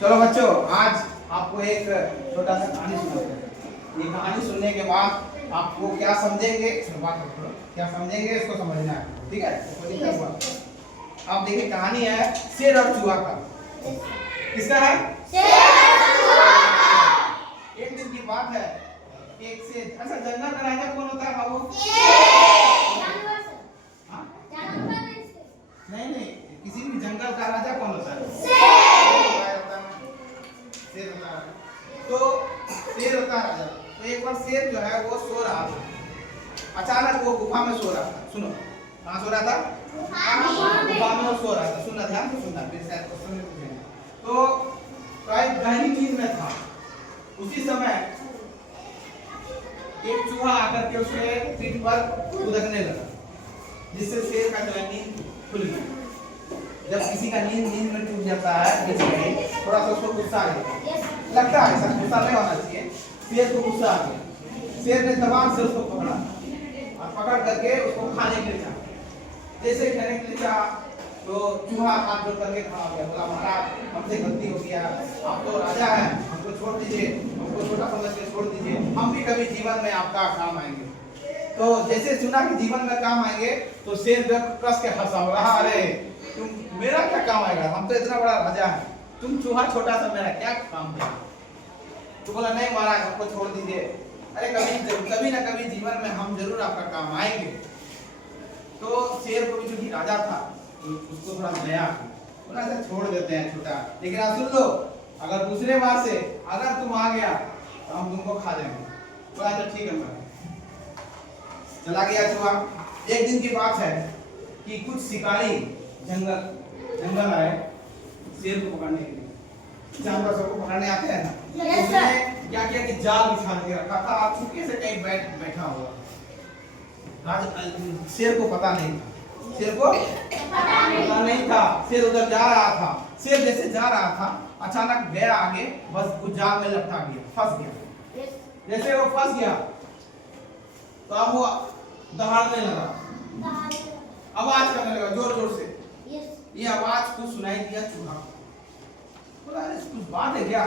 चलो बच्चों, आज आपको एक छोटा सा कहानी सुनाते हैं। ये कहानी सुनने के बाद आपको क्या समझेंगे, क्या समझेंगे इसको समझना है, ठीक है? आप देखिए, कहानी है शेर और चूहा का। किसका है? एक दिन की बात है, एक शेर। अच्छा, जंगल का राजा कौन होता है बाबू? नहीं, किसी भी जंगल का राजा कौन होता है? शेर होता है। तो शेर होता है राजा। तो एक बार शेर जो है वो सो रहा था। अचानक वो गुफा में सो रहा था। सुनो, कहाँ सो रहा था? गुफा में सो रहा था। सुनना, ध्यान से सुनना, फिर शायद क्वेश्चन में पूछेंगे। तो गहरी नींद में था। उसी समय एक चूहा आकर के उसके पीठ पर उदकने लगा, जिससे शेर का जो है नींद खुल गई। जब किसी का नींद में टूट जाता है, थोड़ा सा उसको गुस्सा आ गया, लगता है ऐसा गुस्सा नहीं होना चाहिए। शेर को गुस्सा आ गया। शेर ने तमाम से उसको पकड़ा और पकड़ करके उसको खाने के लिए चाहा। जैसे खाने के लिए चाहा तो चूहा हाथ जोड़ करके खड़ा हो गया, बोला महाराज हमसे गलती हो गया, आप तो राजा हैं, हमको छोड़ दीजिए, हमको छोटा समझ के छोड़ दीजिए, हम भी कभी जीवन में आपका काम आएंगे। तो जैसे सुना कि जीवन में काम आएंगे तो शेर कस के हंसा, रहा अरे तुम मेरा क्या काम आएगा, हम तो इतना बड़ा राजा है, तुम चूहा छोटा सा, मेरा क्या काम है? तो बोला नहीं महाराज, हमको छोड़ दीजिए, अरे कभी ना कभी जीवन में हम जरूर आपका काम आएंगे। तो शेर को भी चूंकि राजा था उसको थोड़ा दया बोला छोड़ देते हैं छोटा, लेकिन आप सुन लो, अगर दूसरे बार से अगर तुम आ गया तो हम तुमको खा जाएंगे। बोला तो ठीक है महाराज। चला गया चूहा। एक दिन की बात है कि कुछ शिकारी जंगल आए शेर को पकड़ने के लिए। जानवर सबको पकड़ने आते हैं ना, उसने क्या किया कि जाल बिछा के रखा था, आप चुपके से कहीं बैठा हुआ। शेर को पता नहीं था, शेर उधर जा रहा था। शेर जैसे जा रहा था अचानक गया आगे, बस उस जाल में लपटा गया, फंस गया। जैसे वो फंस गया तो अब वो दहाड़ने लगा, आवाज करने लगा जोर जोर से। ये आवाज को सुनाई दिया चूहा। बोला अरे कुछ बात है क्या?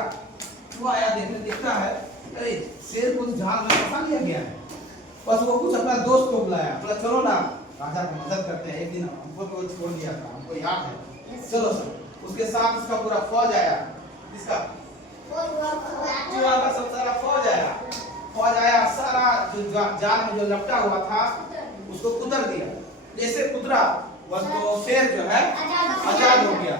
चूहा आया, देखता है अरे शेर को झाल में फंसा लिया गया है। बस वो कुछ अपना दोस्त को बुलाया, बोला चलो ना राजा को मदद करते हैं, एक दिन हमको तो छोड़ दिया था, हमको याद है, चलो सर। उसके साथ उसका पूरा फौज आया, इसका चूहा का सब सारा फौज आया, सारा जो जाल में जो लपटा हुआ था उसको कुतर दिया। जैसे कुतरा बस तो शेर जो है आजाद हो गया।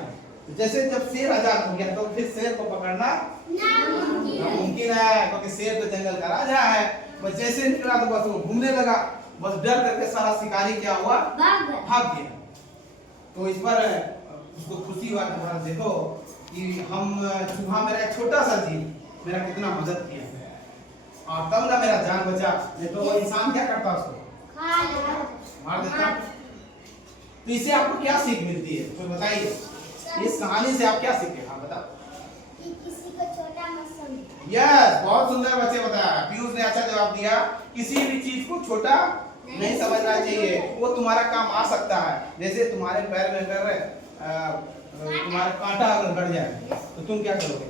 जैसे जब शेर आजाद हो गया तो फिर शेर को पकड़ना नामुमकिन है, क्योंकि शेर तो जंगल का राजा है। बस जैसे निकला तो बस वो घूमने लगा, बस डर करके सारा शिकारी क्या हुआ, भाग गया। तो इस पर उसको खुशी हुआ कि महाराज देखो कि हम चूहा मेरा एक छोटा सा जीव मेरा कितना मदद किया, और तब ना मेरा जान बचा, नहीं तो वो इंसान क्या करता, उसको मार देता। तो इससे आपको क्या सीख मिलती है, तो बताइए इस कहानी से आप क्या सीखे? हाँ बताओ। किसी को छोटा मत समझो। यस, बहुत सुंदर बच्चे बताया, पीयूष ने अच्छा जवाब दिया। किसी भी चीज को छोटा नहीं समझना चाहिए, वो तुम्हारा काम आ सकता है। जैसे तुम्हारे पैर में अगर तुम्हारा कांटा अगर गड़ जाए तो तुम क्या करोगे?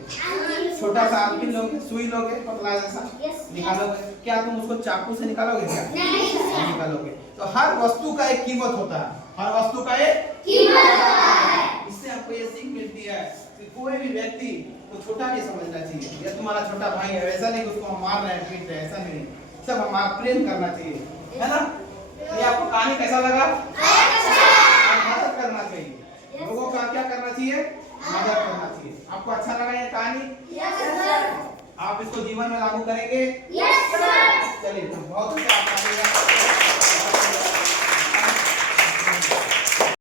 छोटा सा आदमी लोगे, सुई लोगे, पतला जैसा निकालोगे क्या? तुम उसको चाकू से निकालोगे क्या? नहीं निकालोगे। तो हर वस्तु का एक कीमत होता है, हर वस्तु का एक कीमत होता है। इससे आपको ये सीख मिलती है कि कोई भी व्यक्ति को छोटा नहीं समझना चाहिए। ये तुम्हारा छोटा भाई है, ऐसा नहीं उसको हम मार रहे हैं, पीट रहे हैं, ऐसा नहीं, सब हमारा प्रेम करना चाहिए, है ना? ये आपको कहानी कैसा लगा? मदद करना चाहिए, लोगों का क्या करना चाहिए? मदद करना चाहिए। आपको अच्छा लगा ये कहानी? Yes sir. आप इसको जीवन में लागू करेंगे? Yes sir. चलिए, तो बहुत अच्छा।